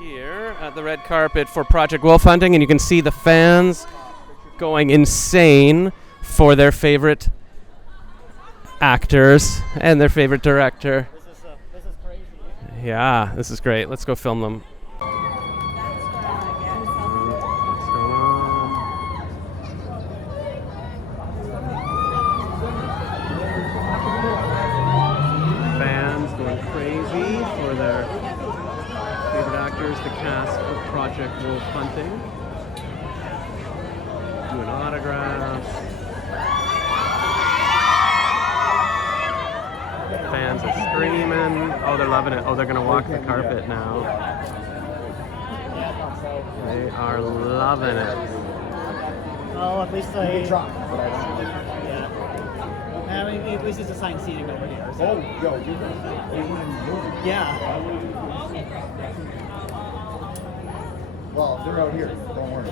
Here at the red carpet for Project Wolf Hunting, and you can see the fans going insane for their favorite actors and their favorite director. This is crazy. Yeah, this is great. Let's go film them. What's going on? Fans going crazy for their favorite actors, the cast of Project Wolf Hunting. Doing autographs. Fans are screaming. Oh, they're loving it. Oh, they're going to walk the carpet now. They are loving it. Oh, at least I... Yeah. I mean, at least it's assigned seating over here. So. Oh, yo, you Yeah. Well, if they're out here, don't worry.